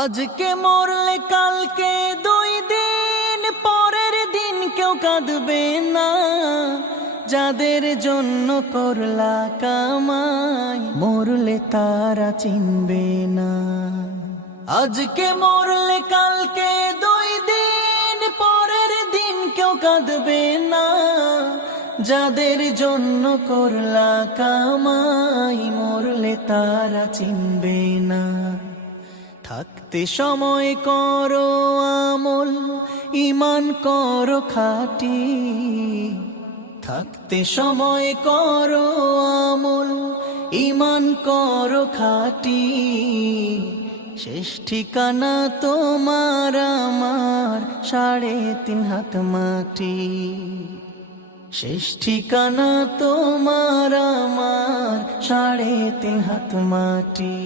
আজকে মরলে কালকে 2 দিন পরের দিন কেউ কাঁদবে না। যাদের জন্য করলা কামাই মরলে তারা চিনবে না। আজকে মরলে কালকে 2 দিন পরের দিন কেউ কাঁদবে না। যাদের জন্য করলা কামাই মরলে তারা চিনবে না। থাকতে সময় করো আমল, ঈমান করো খাঁটি। থাকতে সময় করো আমল, ঈমান করো খাঁটি। শেষ ঠিকানা তোমার আমার 3.5 হাত মাটি। শেষ ঠিকানা তোমার আমার 3.5 হাত মাটি।